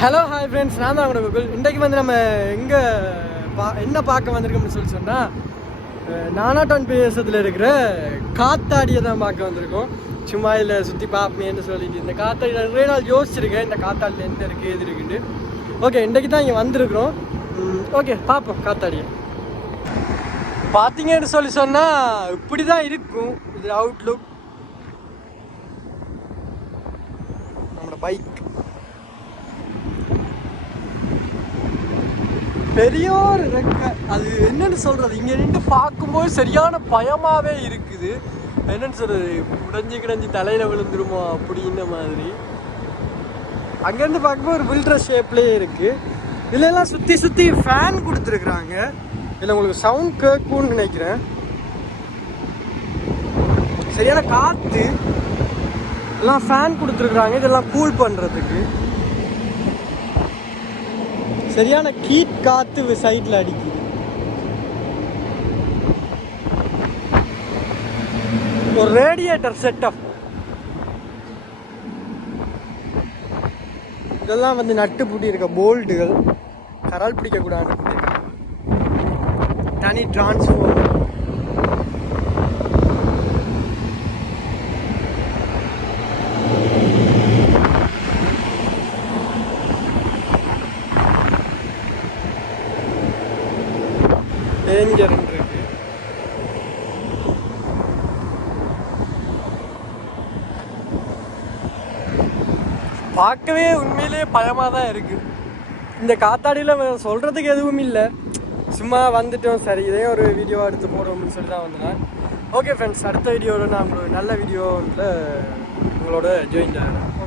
Hello hi friends, நான் தான் உங்களோட கூகுள். இன்றைக்கு வந்து நம்ம எங்கே என்ன பார்க்க வந்திருக்கோம்னு சொன்னால் நானாட்டான் பிரதேசத்தில் இருக்கிற காத்தாடியை தான் பார்க்க வந்திருக்கோம். சும்மா இதில் சுற்றி பார்ப்பேன்னு சொல்லிட்டு இந்த காத்தாடி நிறைய நாள் யோசிச்சிருக்கேன், இந்த காத்தாடியில் என்ன இருக்குது எது இருக்குன்னு. ஓகே, இன்றைக்கு தான் இங்கே வந்திருக்கிறோம். ஓகே, பார்ப்போம் காத்தாடியை. பார்த்தீங்கன்னு சொன்னால் இப்படி தான் இருக்கும் இது அவுட்லுக். நம்மளோட பைக் பெரிய ஒரு ரெக்கை, அது என்னன்னு சொல்றது, இங்க நின்று பார்க்கும்போது சரியான பயமாவே இருக்குது. என்னன்னு சொல்றது, உடைஞ்சு தலையில விழுந்துருமோ அப்படின்ன மாதிரி. அங்கேருந்து பார்க்கும்போது ஒரு பில்டர் ஷேப்லேயே இருக்கு. இதுல எல்லாம் சுத்தி ஃபேன் கொடுத்துருக்குறாங்க. இதில் உங்களுக்கு சவுண்ட் கேட்கும்னு நினைக்கிறேன். சரியான காற்று, எல்லாம் ஃபேன் கொடுத்துருக்குறாங்க இதெல்லாம் கூல் பண்ணுறதுக்கு. சரியான கீட் காத்து சைடில் அடிக்குது. ஒரு ரேடியேட்டர் செட்டப். இதெல்லாம் வந்து நட்டு பூட்டி இருக்க போல்டுகள், கரால் பிடிக்கக்கூடாது. தனி டிரான்ஸ்ஃபார்மர். டேஞ்சர் இருக்கு. பார்க்கவே உண்மையிலேயே பயமாக தான் இருக்கு. இந்த காத்தாடியில் சொல்றதுக்கு எதுவும் இல்லை, சும்மா வந்துட்டோம். சரி, இதே ஒரு வீடியோ எடுத்து போடுவோம்னு சொல்லி தான் வந்தேன். ஓகே ஃப்ரெண்ட்ஸ், அடுத்த வீடியோவில் நான் உங்களோட நல்ல வீடியோவில் உங்களோட ஜாயின் ஆகிறேன்.